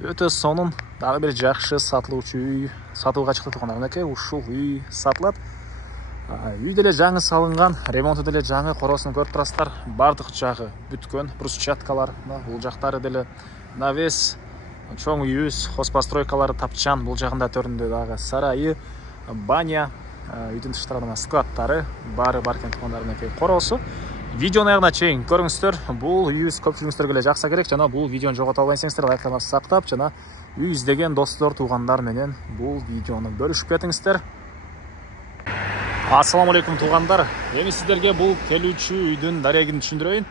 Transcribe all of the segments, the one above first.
Өтө сонун дагы бир жакшы сатылуучу үй сатууга чыкты турган. Мынакей ушул үй сатылат. Үй деле жаңы салынган, ремонту деле жаңы, короосун көрүп турасыздар. Бардык жагы бүткөн, брусчаткалар, бул жактары деле навес, чоң үйүбүз, хозпостройкалары тапчан, бул жагында төрүндө дагы сарайы, баня, үйдүн тыштарында складтары баары бар экен туугандар. Мынакей короосу. Видеону аягына чейин көрүңүздөр. Бул үйүбүз көпчүлүгүңүздөргө эле жакса керек. Жана бул видеону жогото албайсыңыздар, лайктарыңызды сактап, жана үй издеген достор, туугандар менен бул видеону бөлүшүп кетиңиздер. Ассаламу алейкум туугандар. Эми сиздерге бул келүүчү үйдүн дарегин түшүндүрөйүн.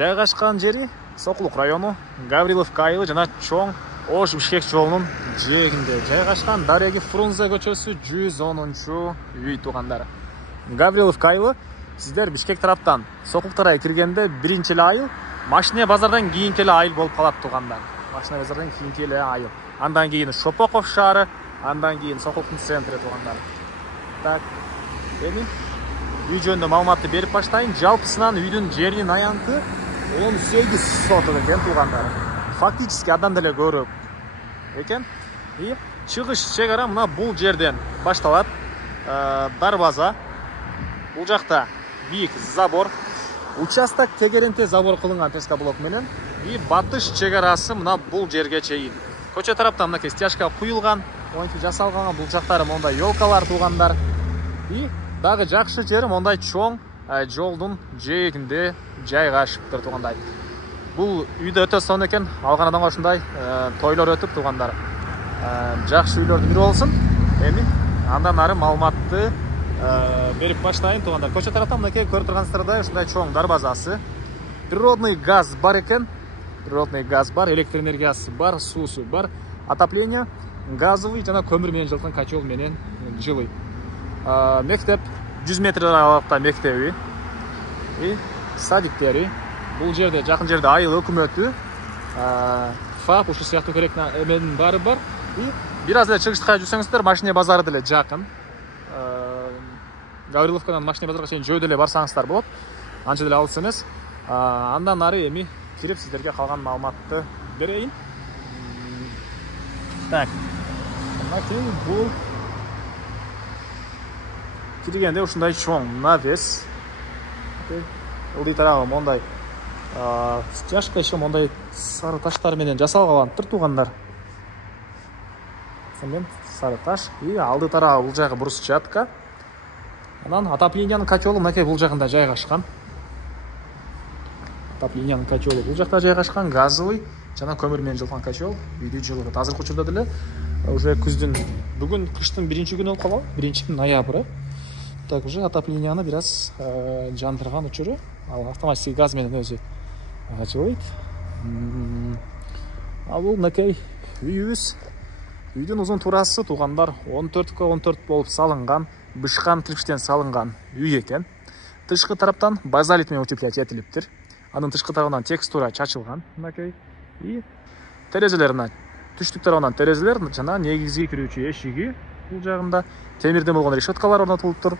Жайгашкан жери Сокулук району, Гавриловка айылы жана чоң Ош Бишкек жолунун жээгинде жайгашкан. Дареги Фрунзе көчөсү 110 үй туугандар. Гавриловка айылы сиздер Бишкек тараптан Сокулук тарайга киргенде биринчи эле айыл, Машина базардан кийинки эле айыл болуп калат туугандар. Машина базардан кийинки эле айыл. Андан кийин Шопоков шаары, андан кийин Сокулуктун центри туугандар. Так, эми үй жөнүндө маалыматты берип баштайын. Жалпысынан үйдүн жеринин аянты 18 соток экен туугандар. Фактически андан деле көрөп экен. И чыгыш чегара мына бул жерден башталат. Дарбаза. Бул жакта бийик забор. Участок тегеренте забор кылынган пескоблок менен. И батыш чегарасы мына бул жерге чейин. Көчө тараптан мынакей стяжка куюлган, ончу жасалган. Бул жактары мондай ёлкалар туугандар. И дагы жакшы жери мондай чоң жолдун жээгинде жайгашыптыр туугандар. Бул үйдө өтө сонун экен. Алган адамга ушундай тойлор өтүп туугандар. Жакшы үйлөрдүн бири болсун. Эми андан ары маалыматты берип баштайын туугандар. Көчө тараптан мынакей көрүп турганыңыздардай ушундай чоң дарбазасы. Природный газ бар экен. Природный газ бар, электр энергиясы бар, суусу бар, отопление, газовый жана көмүр менен жылыткан котел менен жылый. Мектеп 100 метр аралыкта мектеби. И садиктери. Бул жерде жакын жерде айыл өкмөтү, ФАП ушул сыяктуу керек эменин баары бар. И бир аз эле чыгышка жүрсөңүздөр, Машина базары деле жакын. Гавриловкадан Машина базарга чейин жөө деле барсаңыздар болот. Анча деле алыс эмес. Андан ары эми кирип сиздерге калган маалыматты берейин. Так. Мынакей бул киргенде ушундай чоң навес. Ылдый тарабы мондай стяжка еще мондай сары таштар менен жасалгантыр туугандар. Цемент, сары таш. И алды тарабы бул жагы брусчатка. Анан отоплениянын котелу мынакей бул жагында жайгашкан. Отоплениянын котелу бул жакта жайгашкан, газовый жана көмүр менен жылган котел. Үйдү жылытат. Азыркы учурда деле уже күздүн, бүгүн кыштын 1-күнү болуп калган, 1-ноябрь. Так, уже отопленияны бир аз жандырган учуру. Ал автоматический газ менен өзү жылыйт. Ал бул мынакей үйүбүз. Үйдүн узун турасы туугандар 14x14 болуп салынган, бышкан кирпичтен салынган үй экен. Тышкы тараптан базалит менен утеплять этилиптир. Анын тышкы тарабынан текстура чачылган мынакей. И терезелер мына түштүк тарабынан терезелер жана негизги кирүүчү эшиги бул жагында темирден болгон решеткалар орнотулуптур.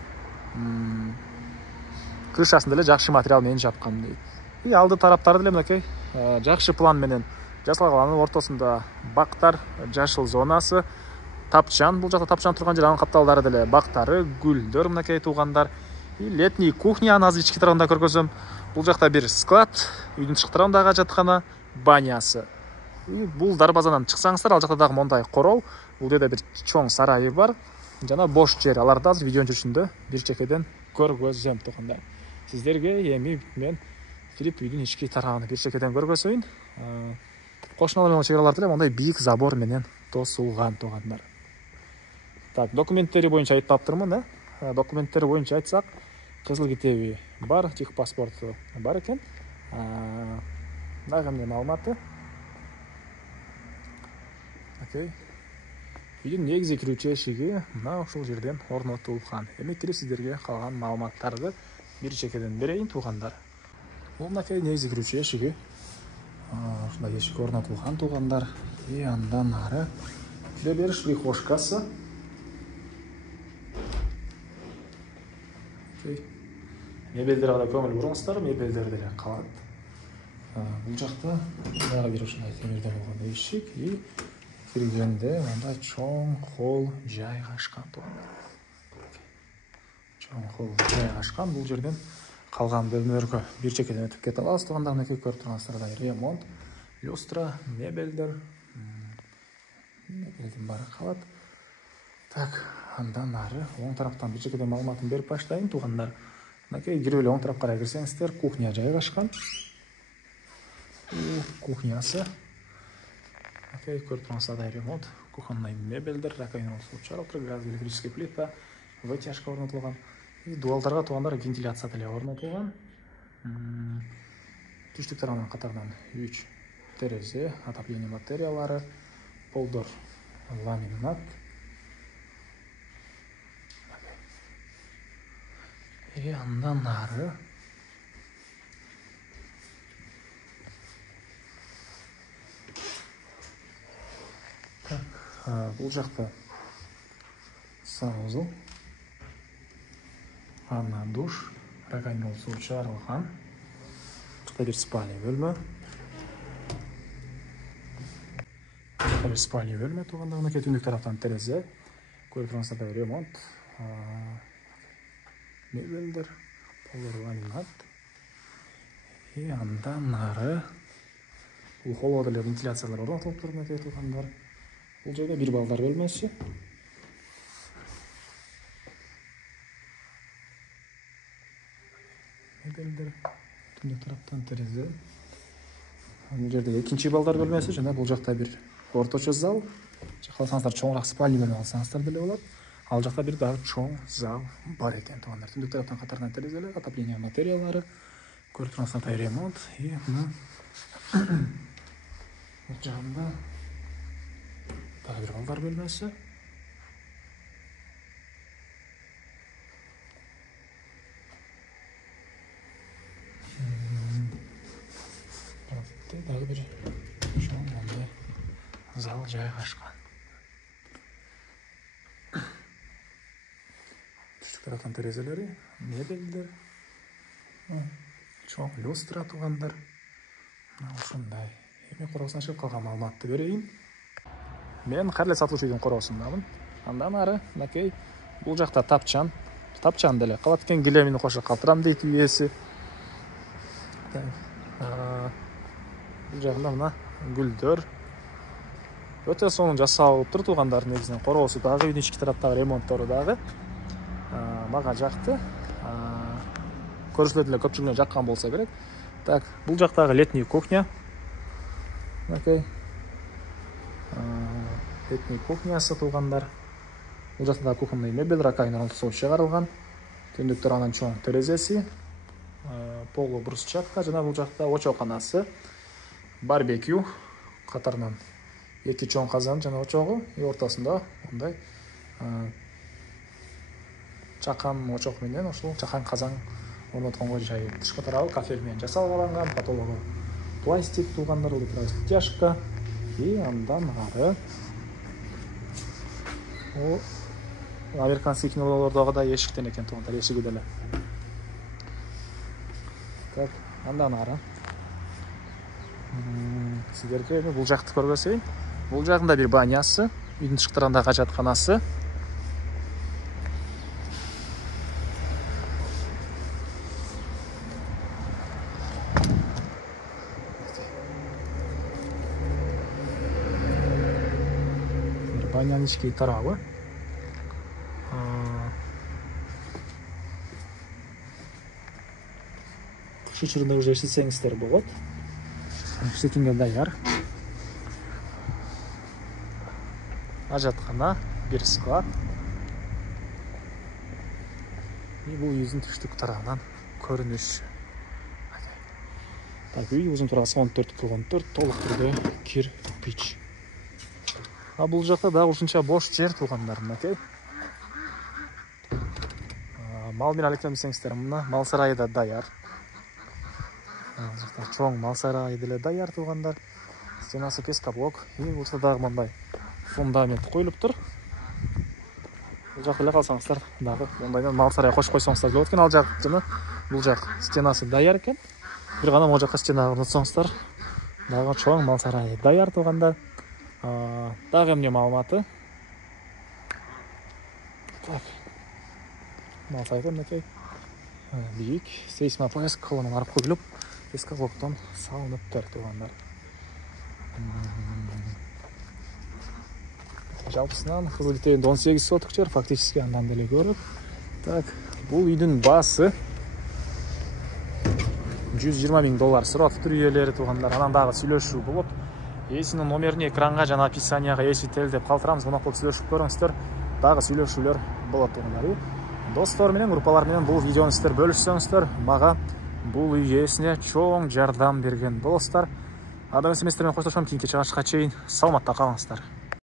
Крышасын деле жакшы материал менен жапкан. И алды тараптары деле мынакей жакшы план менен жасалган. Анын ортосунда бактар, жашыл зонасы, тапчан. Бул жакта тапчан турган жер, анын капталдары деле бактары, гүлдөр мынакей туугандар. И летний кухня, аны азыр ички тарабында көргөзөм. Бул жакта бир склад, үйдүн тышкы тарабындагы жаткана, банясы. И бул дарбазадан чыксаңыздар, ал жакта дагы мондай корол. Бул жерде бир чоң сарайы бар. Жана бош жер. Аларды азыр видеонун жүрүшүндө бир чекеден көргөзөм туугандар. Сиздерге эми мен кирип үйдүн ички тарабын бир чекеден көргөзөйүн. Кошуналар менен чек деле мондай бийик забор менен тосулган туугандар. Так, документтери боюнча айтпаптырмын, Документтери боюнча айтсак, кызыл китеби бар, техпаспорту бар экен. Дагы эмне маалыматы? Окей. Үйдүн негизи кирүүчү эшиги мына ушул жерден орнотулган. Эми кирип сиздерге калган маалыматтарды бир чекеден берейин туугандар. Бул мынакей негизи кирүүчү эшиги. Ушундай эшик орнотулган туугандар. И андан ары кире бериш прихожкасы. Мебелдерге да көңүл буруңуздар, мебелдер деле калат. Бұл жақта дағы бері ушундай темирден болгон эшик и киргенде мындай чоң холл жайгашкан туугандар. Чоң холл жайгашкан. Бул жерден калган бөлмөлөргө бир чекеден өтүп кете алабыз туугандар. Мынакей көрүп тургансыздардай ремонт, люстра, мебелдер. Мебелдин баары калат. Так, андан ары оң тараптан бир чекеден маалыматын берип баштайын туугандар. Мынакей кирип эле оң тарапка карай кирсеңиздер, кухня жайгашкан. Кухнясы. Мынакей көрүп тургансыздардай ремонт, кухонный мебелдер, раковина чарылтыр, газовый электрический плита, вытяжка орнотулган. И дуалдарга туугандар вентиляция деле орнотулган. Түштүк тарабынан катарынан 3 терезе, отопление материалдары, полдор ламинат. И андан ары бул жакта санузел, ванна, душ, раковина суу чыгарылган. Бул бир спальня бөлмө. Бир спальня бөлмө туугандар. Мынакей түндүк тараптан терезе, көрүп тургансыздардай ремонт, мебелдер, полдор ламинат. И андан ары бул холло деле вентиляциялар орнотулуп тур мынакей туугандар. Бул жерде бир балдар бөлмөсү. Мебелдер, түндүк тараптан терезе. Бул жерде экинчи балдар бөлмөсү жана бул жакта бир орточо зал. Калсаңыздар чоңураак спальня бөлмө алсаңыздар деле болот. Ал жакта бир дагы чоң зал бар экен туугандар. Түндүк тараптан катарынан терезелер, отопление материалдары, көрүп тургансыздардай ремонт. И бул жагында дагы бир балдар бөлмөсү. Дагы бир чоң мындай зал жайгашкан. Түштүк тараптан терезелери, мебелдер, чоң люстра туугандар. Ушундай. Эми короосун ачып калган маалыматты берейин. Мен кайрыле сатылуучу үйдүн короосундамын. Андан ары мынакей бул жакта тапчан деле калат экен, килемини кошо калтырам дейт үй ээси. Бул жагында мына гүлдөр. Өтө сонун жасалыптыр туугандар. Негизинен короосу дагы, үйдүн ички тараптагы ремонттору дагы мага жакты. Көрүшүлө деле көпчүлүгүнө жаккан болсо керек. Так, бул жактагы летний кухня. Мынакей летний кухнясы туугандар. Бул жакта да кухонный мебель, раковина суу чыгарылган. Түндүк тарабынан чоң терезеси, полу брусчатка жана бул жакта очоканасы, барбекю катарынан эки чоң казан жана очогу, и ортосунда мындай чакан очок менен ошол чакан казан орнотконго жай. Тышкы тарабы кафель менен жасалган, потологу пластик туугандар, бул вытяжка. И андан ары американский кинолордогудай эшиктен экен туугандар, эшиги деле. Так, андан ары сиздерге бул жакты көргөзөйүн. Бул жагында бир банясы, үйдүн тышкы тарабындагы ажатканасы. Банянын ички тарабы. Кыш учурунда уже иштесеңиздер болот. Иштетинге даяр. Ажаткана, бир склад. И бул үйдүн түштүк тарабынан көрүнүш. Так, үй узун турасы 14x14, толук түрдө кирпич. А бул жакта дагы ушунча бош жер туугандар, мынакей. Мал менен алектен десеңиздер, мына мал сарайы да даяр. Чоң мал сарайы деле даяр туугандар. Стенасы пескоблок. И бул жакта дагы мындай фундамент коюлуптур. Бул жакта эле калсаңыздар, дагы мындайдан мал сарай кошуп койсоңуздар болот экен. Ал жак жана бул жак стенасы даяр экен. бир гана могу жакка жанагы унутсоңуздар дагы чоң мал сарайы даяр туугандар. Дагы эмне маалыматы? Так. Мал сарайы мынакей. Бийик сейсмопласт колонун арып коюлуп, эски блоктон салыныптыр туугандар. Жалпысынан кызыл китебинде 18 соток жер, фактически андан деле көрүп. Так, бул үйдүн баасы $120,000 сурап тур иелери туугандар. Анан дагы сүйлөшүү болот. Эсинин номерин экранга жана описанияга эсител деп калтырамыз. Муну кылып сүйлөшүп көрүңүздөр. Дагы сүйлөшүүлөр болот туугандар. Достор менен, группалар менен бул видеону сиздер бөлүшсөңүздөр, мага бул үй ээсине чоң жардам берген болосуздар. Ада эмес эместермен коштошом, кийинки чыгышка чейин саламатта калыңыздар.